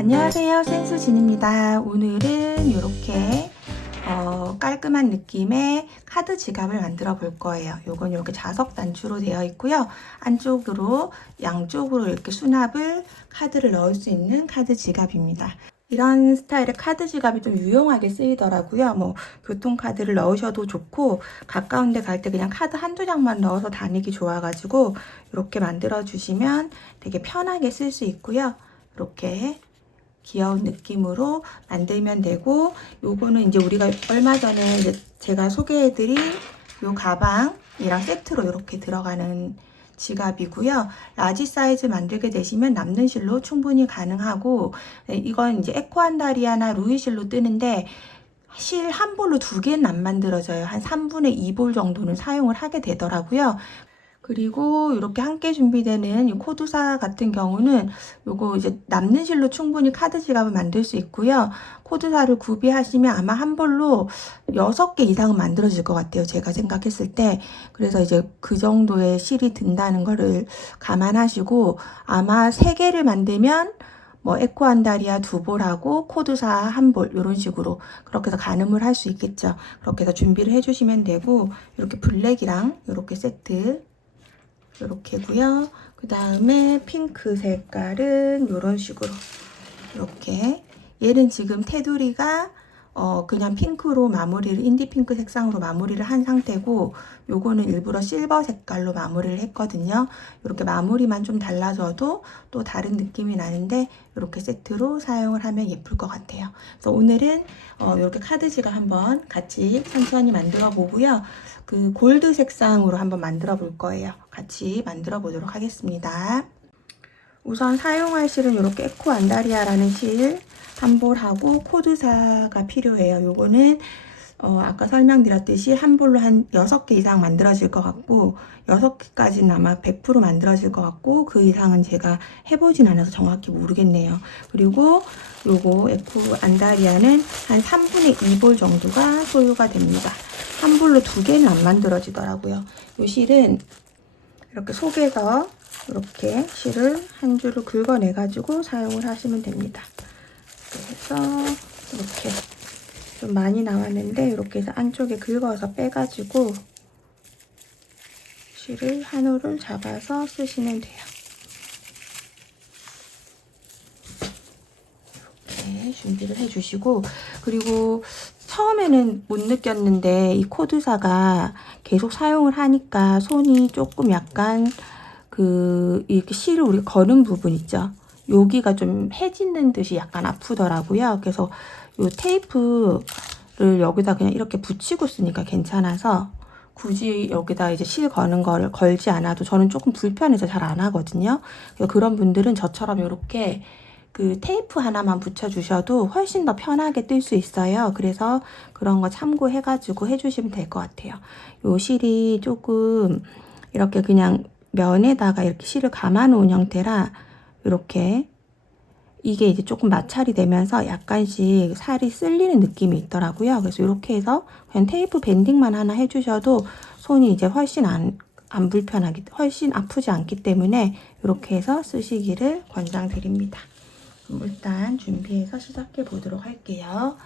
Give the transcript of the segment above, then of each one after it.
안녕하세요, 센스진입니다. 오늘은 이렇게 깔끔한 느낌의 카드 지갑을 만들어 볼 거예요. 요건 이렇게 자석 단추로 되어 있고요. 안쪽으로 양쪽으로 이렇게 수납을 카드를 넣을 수 있는 카드 지갑입니다. 이런 스타일의 카드 지갑이 좀 유용하게 쓰이더라고요. 뭐 교통카드를 넣으셔도 좋고 가까운 데 갈 때 그냥 카드 한두 장만 넣어서 다니기 좋아가지고 이렇게 만들어 주시면 되게 편하게 쓸 수 있고요. 이렇게 귀여운 느낌으로 만들면 되고, 요거는 이제 우리가 얼마 전에 이제 제가 소개해드린 요 가방이랑 세트로 이렇게 들어가는 지갑이고요. 라지 사이즈 만들게 되시면 남는 실로 충분히 가능하고, 이건 이제 에코안다리아나 루이실로 뜨는데 실 한 볼로 두 개는 안 만들어져요. 한 3분의 2볼 정도는 사용을 하게 되더라고요. 그리고 이렇게 함께 준비되는 이 코드사 같은 경우는 요거 이제 남는 실로 충분히 카드 지갑을 만들 수 있고요. 코드사를 구비하시면 아마 한 볼로 6개 이상은 만들어질 것 같아요. 제가 생각했을 때. 그래서 이제 그 정도의 실이 든다는 거를 감안하시고 아마 3개를 만들면 뭐 에코안다리아 2볼하고 코드사 1볼 이런 식으로 그렇게 해서 가늠을 할 수 있겠죠. 그렇게 해서 준비를 해주시면 되고, 이렇게 블랙이랑 이렇게 세트 이렇게고요. 그 다음에 핑크 색깔은 이런 식으로 이렇게, 얘는 지금 테두리가 그냥 핑크로 마무리를, 인디 핑크 색상으로 마무리를 한 상태고, 요거는 일부러 실버 색깔로 마무리를 했거든요. 이렇게 마무리만 좀 달라져도 또 다른 느낌이 나는데 이렇게 세트로 사용을 하면 예쁠 것 같아요. 그래서 오늘은 이렇게 카드 지갑 한번 같이 천천히 만들어 보고요. 그 골드 색상으로 한번 만들어 볼 거예요. 같이 만들어 보도록 하겠습니다. 우선 사용할 실은 이렇게 에코안다리아라는 실 한 볼하고 코드사가 필요해요. 요거는 아까 설명드렸듯이 한 볼로 한 6개 이상 만들어질 것 같고, 6개까지는 아마 100% 만들어질 것 같고, 그 이상은 제가 해보진 않아서 정확히 모르겠네요. 그리고 요거 에코안다리아는 한 3분의 2볼 정도가 소요가 됩니다. 한 볼로 2개는 안 만들어지더라고요. 요 실은 이렇게 속에서 이렇게 실을 한 줄을 긁어내 가지고 사용을 하시면 됩니다. 그래서 이렇게 좀 많이 나왔는데 이렇게 해서 안쪽에 긁어서 빼가지고 실을 한 올을 잡아서 쓰시면 돼요. 이렇게 준비를 해주시고, 그리고 처음에는 못 느꼈는데 이 코드사가 계속 사용을 하니까 손이 조금 약간 이렇게 실을 우리가 거는 부분 있죠. 여기가 좀 해지는 듯이 약간 아프더라고요. 그래서 이 테이프를 여기다 그냥 이렇게 붙이고 쓰니까 괜찮아서 굳이 여기다 이제 실 거는 거를 걸지 않아도 저는 조금 불편해서 잘 안 하거든요. 그래서 그런 분들은 저처럼 이렇게 그 테이프 하나만 붙여주셔도 훨씬 더 편하게 뜰 수 있어요. 그래서 그런 거 참고해가지고 해주시면 될 것 같아요. 요 실이 조금 이렇게 그냥 면에다가 이렇게 실을 감아 놓은 형태라 이렇게 이게 이제 조금 마찰이 되면서 약간씩 살이 쓸리는 느낌이 있더라고요. 그래서 이렇게 해서 그냥 테이프 밴딩만 하나 해주셔도 손이 이제 훨씬 안 불편하기, 훨씬 아프지 않기 때문에 이렇게 해서 쓰시기를 권장드립니다. 일단 준비해서 시작해 보도록 할게요.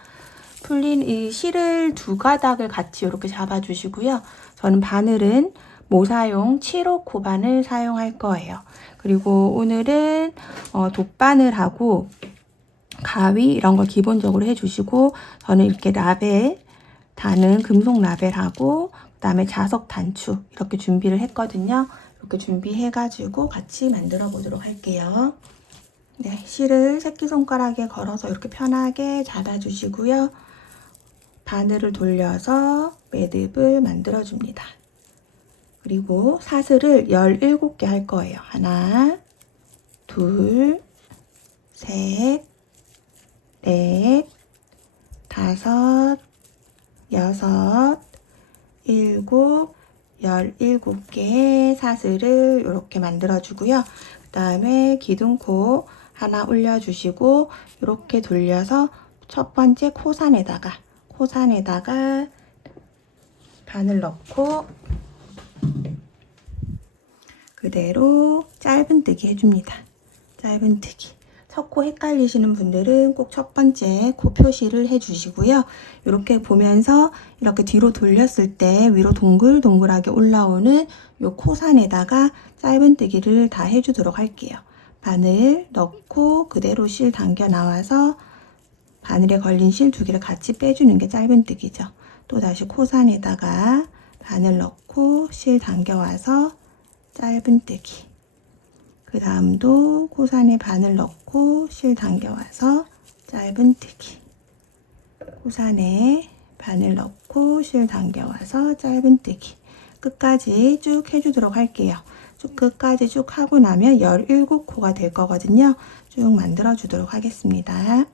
풀린 이 실을 2가닥을 같이 이렇게 잡아주시고요. 저는 바늘은 모사용 7호 코바늘 사용할 거예요. 그리고 오늘은 돗바늘하고 가위 이런 걸 기본적으로 해주시고, 저는 이렇게 라벨 다는 금속 라벨하고 그 다음에 자석 단추 이렇게 준비를 했거든요. 이렇게 준비해가지고 같이 만들어 보도록 할게요. 네, 실을 새끼손가락에 걸어서 이렇게 편하게 잡아주시고요. 바늘을 돌려서 매듭을 만들어 줍니다. 그리고 사슬을 17개 할 거예요. 하나, 둘, 셋, 넷, 다섯, 여섯, 일곱, 17개의 사슬을 이렇게 만들어 주고요. 그 다음에 기둥코 하나 올려주시고 이렇게 돌려서 첫 번째 코산에다가 바늘 넣고 그대로 짧은뜨기 해줍니다. 짧은뜨기. 첫 코 헷갈리시는 분들은 꼭 첫 번째 코 표시를 해주시고요. 이렇게 보면서 이렇게 뒤로 돌렸을 때 위로 동글동글하게 올라오는 요 코산에다가 짧은뜨기를 다 해주도록 할게요. 바늘 넣고 그대로 실 당겨 나와서 바늘에 걸린 실 두 개를 같이 빼주는 게 짧은뜨기죠. 또 다시 코산에다가 바늘 넣고 실 당겨와서 짧은뜨기. 그 다음도 코산에 바늘 넣고 실 당겨와서 짧은뜨기. 코산에 바늘 넣고 실 당겨와서 짧은뜨기. 끝까지 쭉 해주도록 할게요. 쭉 끝까지 쭉 하고 나면 17코가 될 거거든요. 쭉 만들어 주도록 하겠습니다.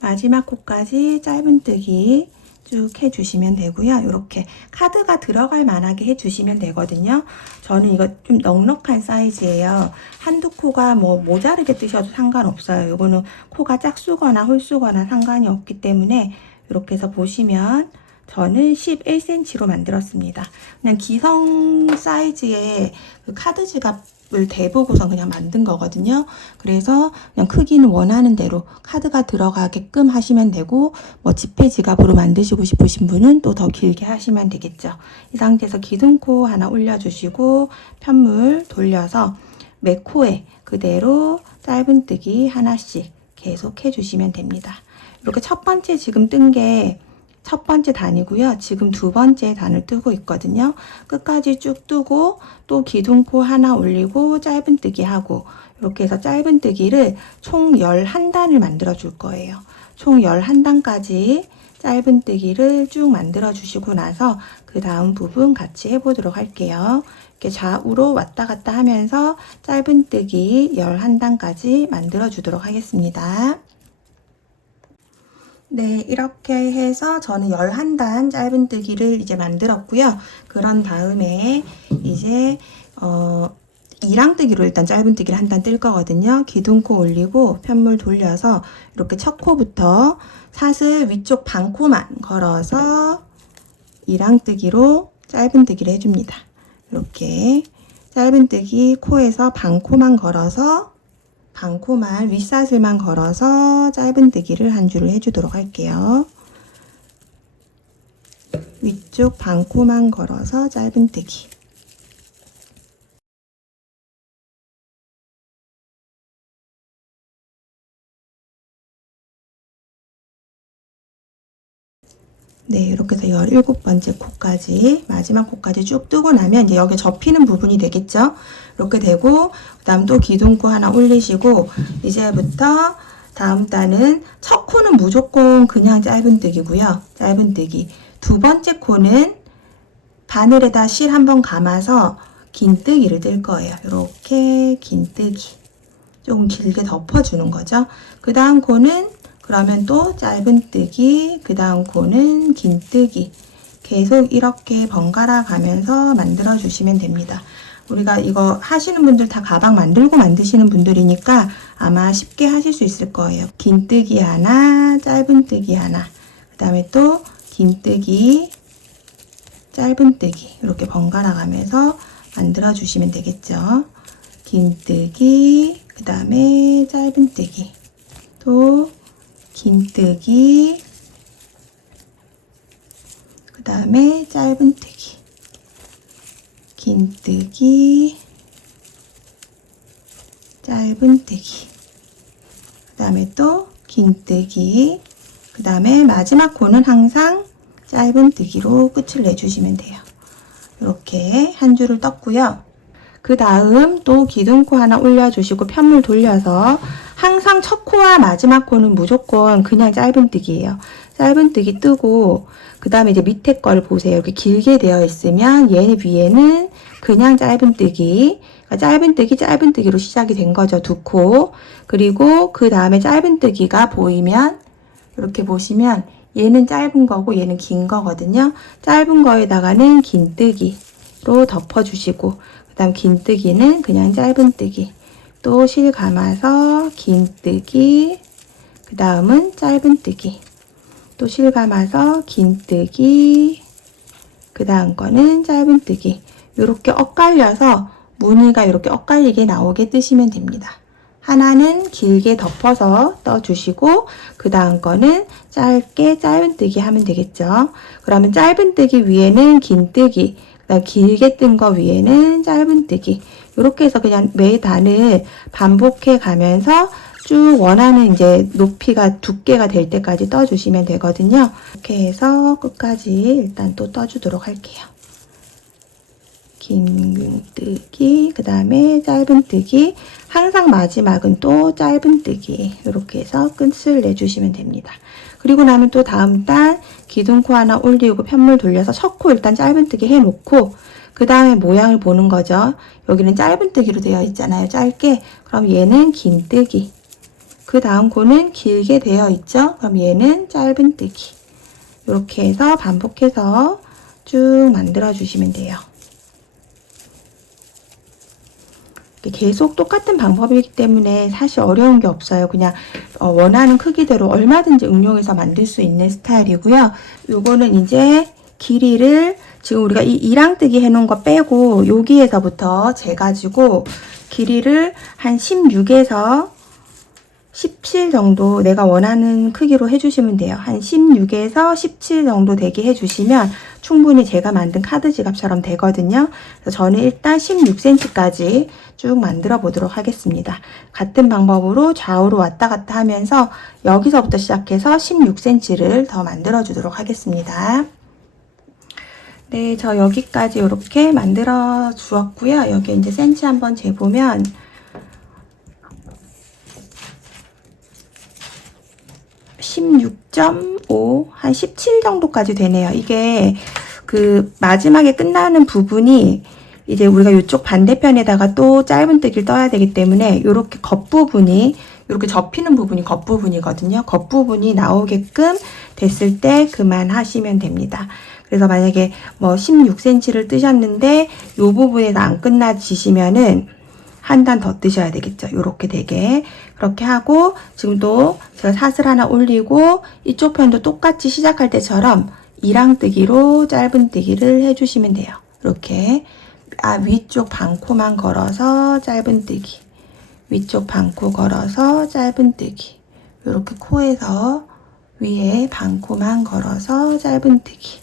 마지막 코까지 짧은뜨기 쭉 해주시면 되고요. 이렇게 카드가 들어갈 만하게 해주시면 되거든요. 저는 이거 좀 넉넉한 사이즈예요. 한두 코가 뭐 모자르게 뜨셔도 상관없어요. 이거는 코가 짝수거나 홀수거나 상관이 없기 때문에 이렇게 해서 보시면 저는 11cm로 만들었습니다. 그냥 기성 사이즈의 그 카드 지갑을 대보고서 그냥 만든 거거든요. 그래서 그냥 크기는 원하는 대로 카드가 들어가게끔 하시면 되고, 뭐 지폐 지갑으로 만드시고 싶으신 분은 또 더 길게 하시면 되겠죠. 이 상태에서 기둥코 하나 올려주시고 편물 돌려서 매 코에 그대로 짧은뜨기 하나씩 계속 해주시면 됩니다. 이렇게 첫 번째 지금 뜬 게 첫 번째 단이고요. 지금 두 번째 단을 뜨고 있거든요. 끝까지 쭉 뜨고 또 기둥코 하나 올리고 짧은뜨기 하고, 이렇게 해서 짧은뜨기를 총 11단을 만들어 줄 거예요. 총 11단까지 짧은뜨기를 쭉 만들어 주시고 나서 그 다음 부분 같이 해보도록 할게요. 이렇게 좌우로 왔다 갔다 하면서 짧은뜨기 11단까지 만들어 주도록 하겠습니다. 네, 이렇게 해서 저는 11단 짧은뜨기를 이제 만들었고요. 그런 다음에 이제 2랑뜨기로 일단 짧은뜨기를 한 단 뜰 거거든요. 기둥코 올리고 편물 돌려서 이렇게 첫 코부터 사슬 위쪽 반 코만 걸어서 2랑뜨기로 짧은뜨기를 해줍니다. 이렇게 짧은뜨기 코에서 반 코만 걸어서 반코만 윗사슬만 걸어서 짧은뜨기를 한 줄을 해주도록 할게요. 위쪽 반코만 걸어서 짧은뜨기. 네, 이렇게 해서 17번째 코까지, 마지막 코까지 쭉 뜨고 나면 이제 여기 접히는 부분이 되겠죠? 이렇게 되고, 그 다음 또 기둥코 하나 올리시고, 이제부터 다음 단은 첫 코는 무조건 그냥 짧은뜨기고요. 짧은뜨기. 두 번째 코는 바늘에다 실 한번 감아서 긴뜨기를 뜰 거예요. 이렇게 긴뜨기. 조금 길게 덮어주는 거죠. 그 다음 코는 그러면 또 짧은뜨기, 그 다음 코는 긴뜨기. 계속 이렇게 번갈아 가면서 만들어 주시면 됩니다. 우리가 이거 하시는 분들 다 가방 만들고 만드시는 분들이니까 아마 쉽게 하실 수 있을 거예요. 긴뜨기 하나, 짧은뜨기 하나, 그 다음에 또 긴뜨기, 짧은뜨기 이렇게 번갈아 가면서 만들어 주시면 되겠죠. 긴뜨기, 그 다음에 짧은뜨기, 또 긴뜨기, 그 다음에 짧은뜨기, 긴뜨기, 짧은뜨기, 그 다음에 또 긴뜨기, 그 다음에 마지막 코는 항상 짧은뜨기로 끝을 내주시면 돼요. 이렇게 한 줄을 떴고요. 그 다음 또 기둥코 하나 올려주시고 편물 돌려서 항상 첫 코와 마지막 코는 무조건 그냥 짧은뜨기예요. 짧은뜨기 뜨고 그 다음에 이제 밑에 거를 보세요. 이렇게 길게 되어 있으면 얘 위에는 그냥 짧은뜨기, 그러니까 짧은뜨기로 시작이 된 거죠. 두 코. 그리고 그 다음에 짧은뜨기가 보이면 이렇게 보시면 얘는 짧은 거고 얘는 긴 거거든요. 짧은 거에다가는 긴뜨기로 덮어주시고, 그 다음 긴뜨기는 그냥 짧은뜨기, 또 실 감아서 긴뜨기, 그 다음은 짧은뜨기, 또 실 감아서 긴뜨기, 그 다음 거는 짧은뜨기. 이렇게 엇갈려서 무늬가 이렇게 엇갈리게 나오게 뜨시면 됩니다. 하나는 길게 덮어서 떠주시고 그 다음 거는 짧게 짧은뜨기 하면 되겠죠. 그러면 짧은뜨기 위에는 긴뜨기, 그다음 길게 뜬 거 위에는 짧은뜨기, 이렇게 해서 그냥 매 단을 반복해 가면서 쭉 원하는 이제 높이가 두께가 될 때까지 떠주시면 되거든요. 이렇게 해서 끝까지 일단 또 떠주도록 할게요. 긴뜨기, 그 다음에 짧은뜨기, 항상 마지막은 또 짧은뜨기, 이렇게 해서 끝을 내주시면 됩니다. 그리고 나면 또 다음 단 기둥코 하나 올리고 편물 돌려서 첫 코 일단 짧은뜨기 해놓고 그 다음에 모양을 보는 거죠. 여기는 짧은뜨기로 되어 있잖아요. 짧게. 그럼 얘는 긴뜨기. 그 다음 코는 길게 되어 있죠. 그럼 얘는 짧은뜨기. 이렇게 해서 반복해서 쭉 만들어 주시면 돼요. 계속 똑같은 방법이기 때문에 사실 어려운 게 없어요. 그냥 원하는 크기대로 얼마든지 응용해서 만들 수 있는 스타일이고요. 요거는 이제 길이를 지금 우리가 이 이랑뜨기 해놓은 거 빼고 여기에서부터 재가지고 길이를 한 16에서 17 정도 내가 원하는 크기로 해주시면 돼요. 한 16에서 17 정도 되게 해주시면 충분히 제가 만든 카드 지갑처럼 되거든요. 그래서 저는 일단 16cm까지 쭉 만들어 보도록 하겠습니다. 같은 방법으로 좌우로 왔다 갔다 하면서 여기서부터 시작해서 16cm를 더 만들어 주도록 하겠습니다. 네, 저 여기까지 이렇게 만들어 주었고요. 여기 이제 센치 한번 재보면 16.5, 한 17 정도까지 되네요. 이게 그 마지막에 끝나는 부분이 이제 우리가 이쪽 반대편에다가 또 짧은뜨기를 떠야 되기 때문에 이렇게 겉부분이 이렇게 접히는 부분이 겉부분이거든요. 겉부분이 나오게끔 됐을 때 그만하시면 됩니다. 그래서 만약에 뭐 16cm를 뜨셨는데 이 부분에서 안 끝나지시면은 한 단 더 뜨셔야 되겠죠. 요렇게 되게. 그렇게 하고 지금도 제가 사슬 하나 올리고 이쪽 편도 똑같이 시작할 때처럼 이랑뜨기로 짧은뜨기를 해주시면 돼요. 이렇게 위쪽 반코만 걸어서 짧은뜨기, 위쪽 반코 걸어서 짧은뜨기, 이렇게 코에서 위에 반코만 걸어서 짧은뜨기,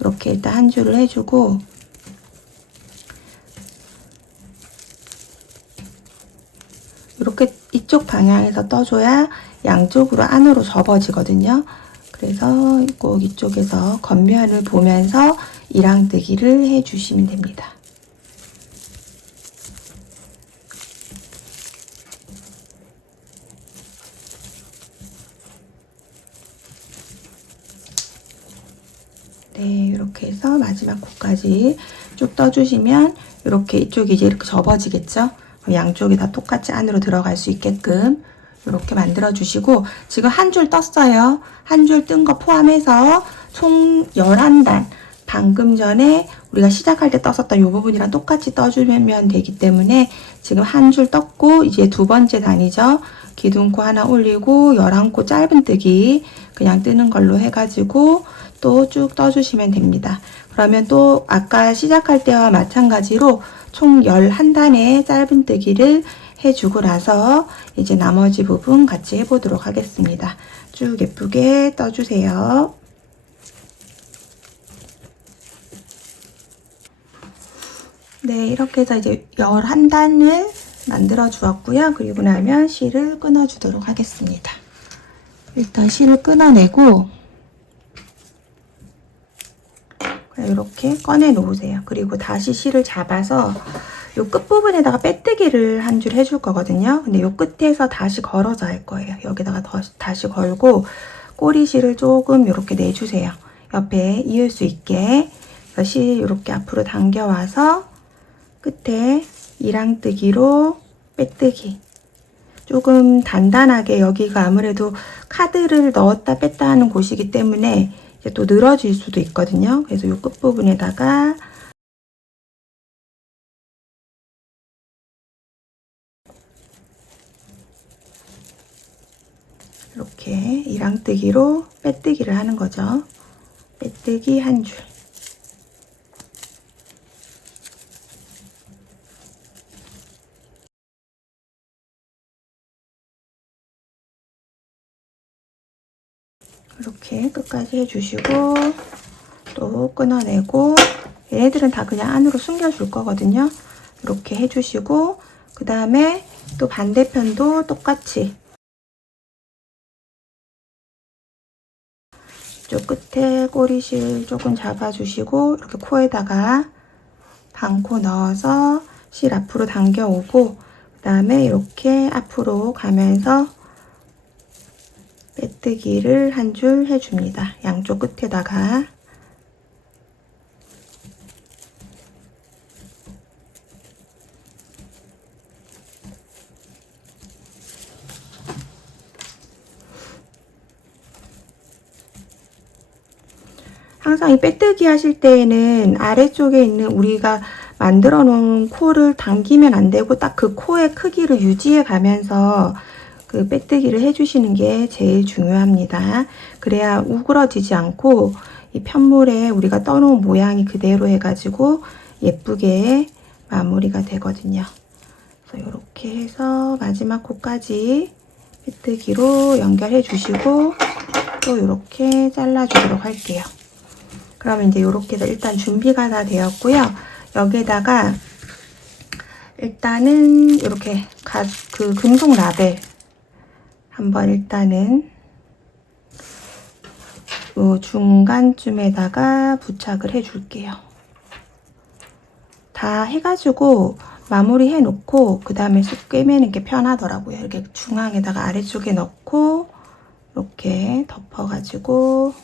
이렇게 일단 한 줄을 해주고 이렇게 이쪽 방향에서 떠줘야 양쪽으로 안으로 접어지거든요. 그래서 꼭 이쪽에서 겉면을 보면서 이랑뜨기를 해주시면 됩니다. 네, 이렇게 해서 마지막 코까지 쭉 떠주시면 이렇게 이쪽이 이제 이렇게 접어지겠죠? 양쪽이 다 똑같이 안으로 들어갈 수 있게끔 이렇게 만들어 주시고 지금 한 줄 떴어요. 한 줄 뜬 거 포함해서 총 11단 방금 전에 우리가 시작할 때 떴었던 이 부분이랑 똑같이 떠주면 되기 때문에 지금 한 줄 떴고 이제 두 번째 단이죠. 기둥코 하나 올리고 11코 짧은뜨기 그냥 뜨는 걸로 해가지고 또 쭉 떠주시면 됩니다. 그러면 또 아까 시작할 때와 마찬가지로 총 11단의 짧은뜨기를 해주고 나서 이제 나머지 부분 같이 해보도록 하겠습니다. 쭉 예쁘게 떠주세요. 네, 이렇게 해서 이제 11단을 만들어 주었고요. 그리고 나면 실을 끊어 주도록 하겠습니다. 일단 실을 끊어내고 이렇게 꺼내 놓으세요. 그리고 다시 실을 잡아서 이 끝부분에다가 빼뜨기를 한 줄 해줄 거거든요. 근데 이 끝에서 다시 걸어서 할 거예요. 여기다가 다시 걸고 꼬리실을 조금 이렇게 내주세요. 옆에 이을 수 있게. 실 이렇게 앞으로 당겨와서 끝에 이랑뜨기로 빼뜨기. 조금 단단하게 여기가 아무래도 카드를 넣었다 뺐다 하는 곳이기 때문에 이제 또 늘어질 수도 있거든요. 그래서 이 끝부분에다가 이렇게 이랑뜨기로 빼뜨기를 하는 거죠. 빼뜨기 한 줄. 이렇게 끝까지 해주시고 또 끊어내고, 얘네들은 다 그냥 안으로 숨겨줄 거거든요. 이렇게 해주시고, 그 다음에 또 반대편도 똑같이 이쪽 끝에 꼬리실 조금 잡아주시고, 이렇게 코에다가 반코 넣어서 실 앞으로 당겨오고, 그 다음에 이렇게 앞으로 가면서 빼뜨기를 한 줄 해줍니다. 양쪽 끝에다가. 항상 이 빼뜨기 하실 때에는 아래쪽에 있는 우리가 만들어 놓은 코를 당기면 안 되고 딱 그 코의 크기를 유지해 가면서 그 빼뜨기를 해주시는 게 제일 중요합니다. 그래야 우그러지지 않고 이 편물에 우리가 떠놓은 모양이 그대로 해가지고 예쁘게 마무리가 되거든요. 그래서 이렇게 해서 마지막 코까지 빼뜨기로 연결해 주시고 또 이렇게 잘라 주도록 할게요. 그러면 이제 이렇게 해서 일단 준비가 다 되었고요. 여기에다가 일단은 이렇게 그 금속 라벨 한번 일단은 요 중간쯤에다가 부착을 해줄게요. 다 해가지고 마무리 해놓고 그 다음에 쑥 꿰매는 게 편하더라고요. 이렇게 중앙에다가 아래쪽에 넣고 이렇게 덮어가지고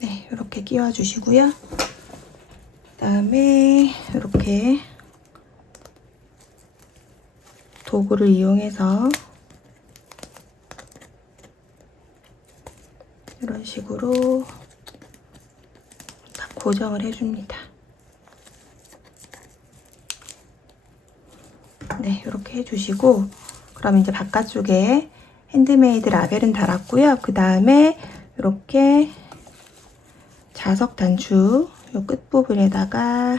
네, 이렇게 끼워주시고요. 그 다음에 이렇게 도구를 이용해서 이런 식으로 딱 고정을 해줍니다. 네, 이렇게 해주시고 그럼 이제 바깥쪽에 핸드메이드 라벨은 달았고요. 그 다음에 이렇게 자석 단추 요 끝부분에다가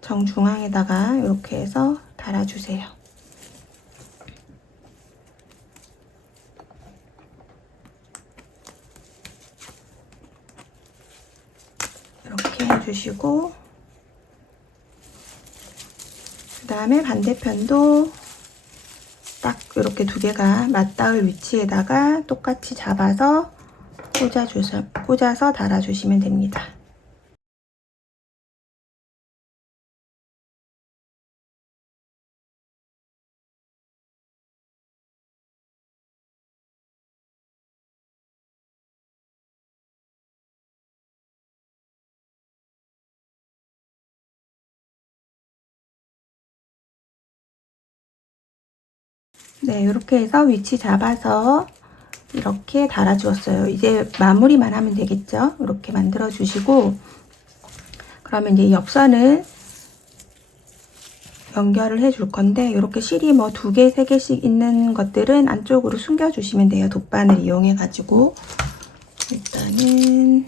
정중앙에다가 이렇게 해서 달아주세요. 이렇게 해주시고 그 다음에 반대편도 딱 이렇게 두 개가 맞닿을 위치에다가 똑같이 잡아서 꽂아서 달아주시면 됩니다. 네, 이렇게 해서 위치 잡아서 이렇게 달아주었어요. 이제 마무리만 하면 되겠죠? 이렇게 만들어 주시고 그러면 이제 옆선을 연결을 해 줄 건데 이렇게 실이 뭐 2개, 3개씩 있는 것들은 안쪽으로 숨겨 주시면 돼요. 돗바늘 이용해 가지고 일단은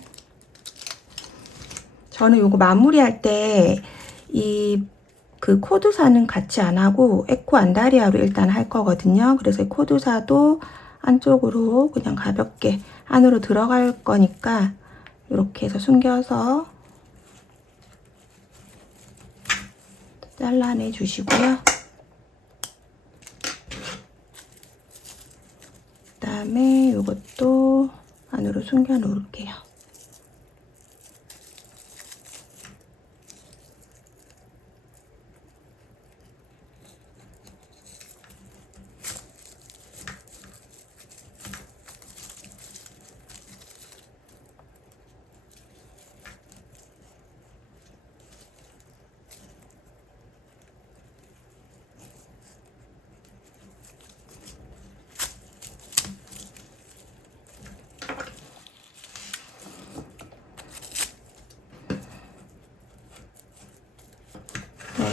저는 요거 마무리할 때 이 그 코드사는 같이 안 하고 에코 안다리아로 일단 할 거거든요. 그래서 코드사도 안쪽으로 그냥 가볍게 안으로 들어갈 거니까 이렇게 해서 숨겨서 잘라내 주시고요. 그 다음에 이것도 안으로 숨겨 놓을게요.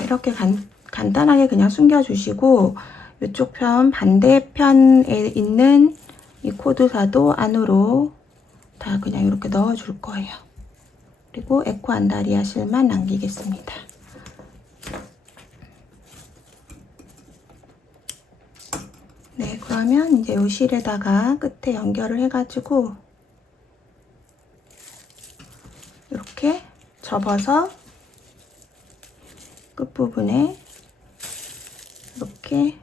이렇게 간단하게 그냥 숨겨주시고 이쪽 편 반대편에 있는 이 코드사도 안으로 다 그냥 이렇게 넣어줄 거예요. 그리고 에코 안다리아 실만 남기겠습니다. 네, 그러면 이제 이 실에다가 끝에 연결을 해가지고 이렇게 접어서 끝부분에 이렇게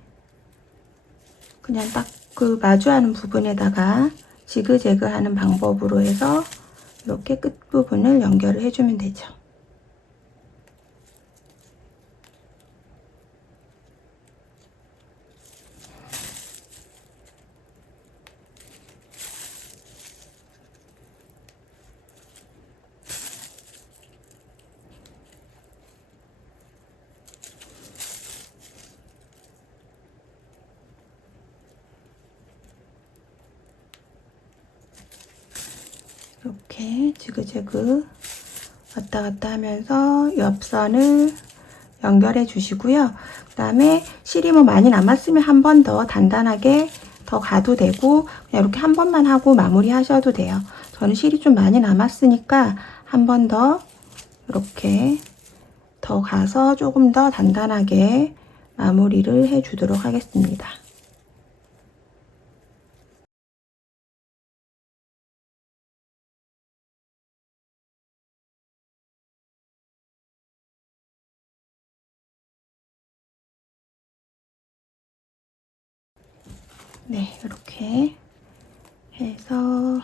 그냥 딱 그 마주하는 부분에다가 지그재그 하는 방법으로 해서 이렇게 끝부분을 연결을 해주면 되죠. 이렇게 지그재그 왔다 갔다 하면서 옆선을 연결해 주시고요. 그 다음에 실이 뭐 많이 남았으면 한 번 더 단단하게 더 가도 되고 그냥 이렇게 한 번만 하고 마무리 하셔도 돼요. 저는 실이 좀 많이 남았으니까 한 번 더 이렇게 더 가서 조금 더 단단하게 마무리를 해 주도록 하겠습니다. 네, 이렇게 해서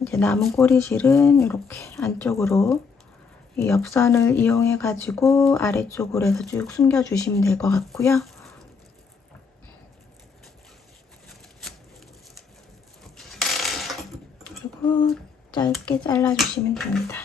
이제 남은 꼬리실은 이렇게 안쪽으로 이 옆선을 이용해 가지고 아래쪽으로 해서 쭉 숨겨 주시면 될 것 같고요. 그리고 짧게 잘라 주시면 됩니다.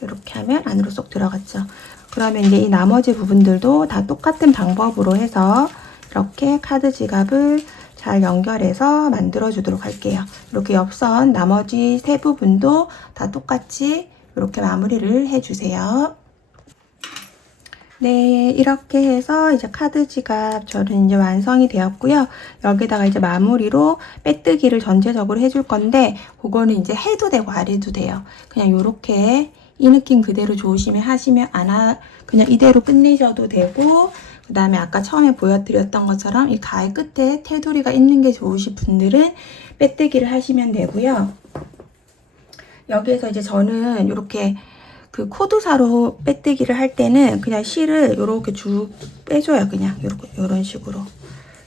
이렇게 하면 안으로 쏙 들어갔죠. 그러면 이제 이 나머지 부분들도 다 똑같은 방법으로 해서 이렇게 카드 지갑을 잘 연결해서 만들어 주도록 할게요. 이렇게 옆선 나머지 세 부분도 다 똑같이 이렇게 마무리를 해주세요. 네, 이렇게 해서 이제 카드 지갑 저는 이제 완성이 되었고요. 여기다가 이제 마무리로 빼뜨기를 전체적으로 해줄 건데 그거는 이제 해도 되고 안 해도 돼요. 그냥 이렇게 이 느낌 그대로 좋으시면 하시면 그냥 이대로 끝내셔도 되고, 그 다음에 아까 처음에 보여드렸던 것처럼 이 가위 끝에 테두리가 있는 게 좋으신 분들은 빼뜨기를 하시면 되고요. 여기에서 이제 저는 이렇게 그 코드사로 빼뜨기를 할 때는 그냥 실을 이렇게 쭉 빼줘요. 그냥 이런 식으로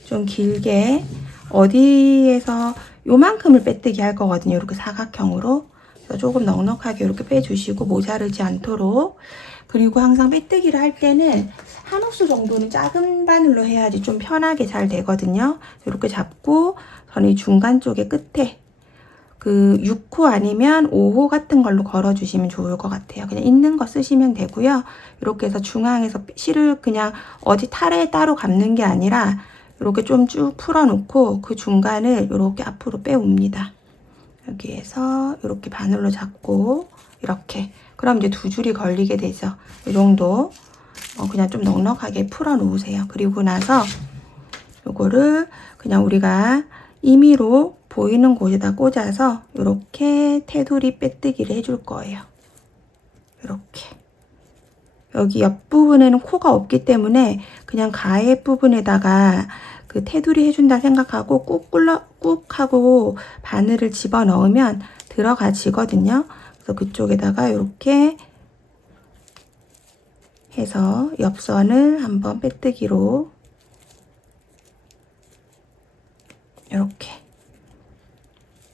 좀 길게 어디에서 요만큼을 빼뜨기 할 거거든요. 이렇게 사각형으로. 그래서 조금 넉넉하게 이렇게 빼주시고 모자르지 않도록. 그리고 항상 빼뜨기를 할 때는 한 옥수 정도는 작은 바늘로 해야지 좀 편하게 잘 되거든요. 이렇게 잡고 저는 이 중간 쪽에 끝에 그 6호 아니면 5호 같은 걸로 걸어주시면 좋을 것 같아요. 그냥 있는 거 쓰시면 되고요. 이렇게 해서 중앙에서 실을 그냥 어디 탈에 따로 감는 게 아니라 이렇게 좀 쭉 풀어놓고 그 중간을 이렇게 앞으로 빼옵니다. 여기에서 이렇게 바늘로 잡고 이렇게. 그럼 이제 두 줄이 걸리게 되죠. 이 정도 그냥 좀 넉넉하게 풀어 놓으세요. 그리고 나서 요거를 그냥 우리가 임의로 보이는 곳에다 꽂아서 이렇게 테두리 빼뜨기를 해줄 거예요. 이렇게. 여기 옆부분에는 코가 없기 때문에 그냥 가해 부분에다가 그 테두리 해준다 생각하고 꾹 하고 바늘을 집어 넣으면 들어가지거든요. 그래서 그쪽에다가 이렇게 해서 옆선을 한번 빼뜨기로 이렇게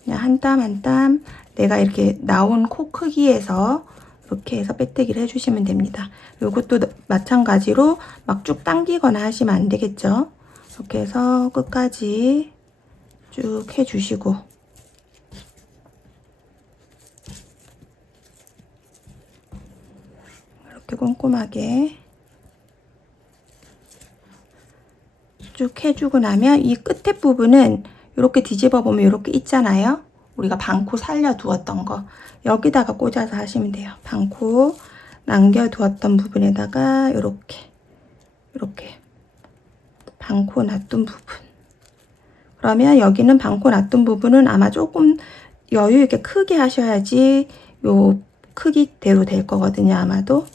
그냥 한 땀 한 땀 내가 이렇게 나온 코 크기에서 이렇게 해서 빼뜨기를 해주시면 됩니다. 이것도 마찬가지로 막 쭉 당기거나 하시면 안 되겠죠. 이렇게 해서 끝까지 쭉 해주시고 이렇게 꼼꼼하게 쭉 해주고 나면 이 끝에 부분은 이렇게 뒤집어 보면 이렇게 있잖아요. 우리가 반코 살려두었던 거 여기다가 꽂아서 하시면 돼요. 반코 남겨두었던 부분에다가 이렇게 이렇게 방코 놔둔 부분. 그러면 여기는 방코 놔둔 부분은 아마 조금 여유 있게 크게 하셔야지 요 크기대로 될 거거든요, 아마도.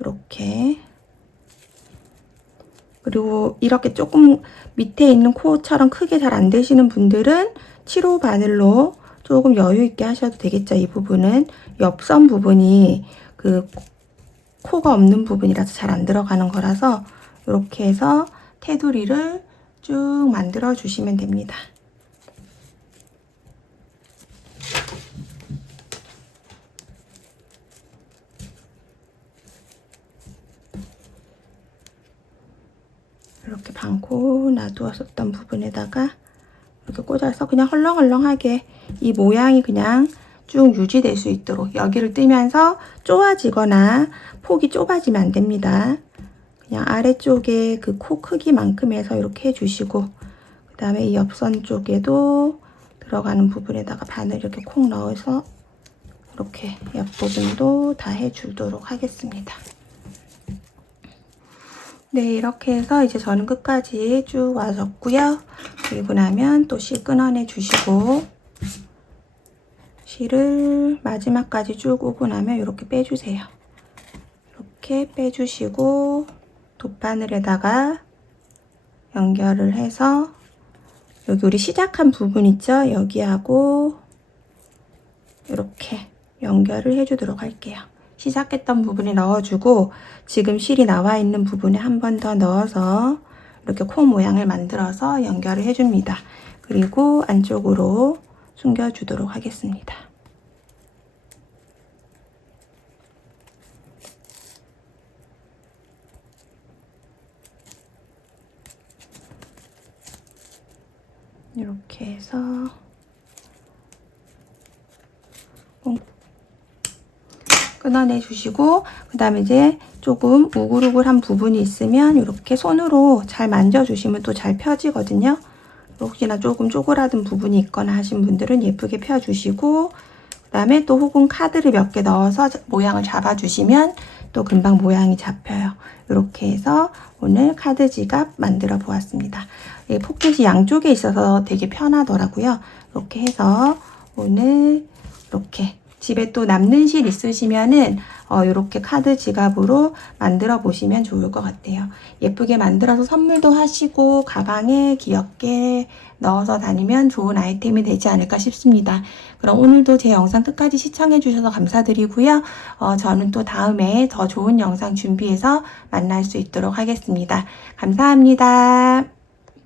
이렇게. 그리고 이렇게 조금 밑에 있는 코처럼 크게 잘 안 되시는 분들은 7호 바늘로 조금 여유 있게 하셔도 되겠죠. 이 부분은 옆선 부분이 그 코가 없는 부분이라서 잘 안 들어가는 거라서 이렇게 해서 테두리를 쭉 만들어 주시면 됩니다. 이렇게 방코 놔두었었던 부분에다가 이렇게 꽂아서 그냥 헐렁헐렁하게 이 모양이 그냥 쭉 유지될 수 있도록 여기를 뜨면서 좁아지거나 폭이 좁아지면 안 됩니다. 그냥 아래쪽에 그 코 크기만큼 해서 이렇게 해주시고, 그 다음에 이 옆선 쪽에도 들어가는 부분에다가 바늘 이렇게 콕 넣어서 이렇게 옆부분도 다 해주도록 하겠습니다. 네, 이렇게 해서 이제 저는 끝까지 쭉 와줬고요. 그리고 나면 또 실 끊어내 주시고, 실을 마지막까지 쭉 오고 나면 이렇게 빼주세요. 이렇게 빼주시고 돗바늘에다가 연결을 해서 여기 우리 시작한 부분 있죠? 여기하고 이렇게 연결을 해주도록 할게요. 시작했던 부분에 넣어주고 지금 실이 나와 있는 부분에 한 번 더 넣어서 이렇게 코 모양을 만들어서 연결을 해줍니다. 그리고 안쪽으로 숨겨주도록 하겠습니다. 이렇게 해서 끊어내 주시고, 그 다음에 이제 조금 우글우글한 부분이 있으면 이렇게 손으로 잘 만져주시면 또 잘 펴지거든요. 혹시나 조금 쪼그라든 부분이 있거나 하신 분들은 예쁘게 펴주시고, 그 다음에 또 혹은 카드를 몇 개 넣어서 모양을 잡아주시면 또 금방 모양이 잡혀요. 이렇게 해서 오늘 카드 지갑 만들어 보았습니다. 포켓이 양쪽에 있어서 되게 편하더라고요. 이렇게 해서 오늘 이렇게 집에 또 남는 실 있으시면은 이렇게 카드 지갑으로 만들어 보시면 좋을 것 같아요. 예쁘게 만들어서 선물도 하시고 가방에 귀엽게 넣어서 다니면 좋은 아이템이 되지 않을까 싶습니다. 그럼 오늘도 제 영상 끝까지 시청해 주셔서 감사드리고요. 저는 또 다음에 더 좋은 영상 준비해서 만날 수 있도록 하겠습니다. 감사합니다.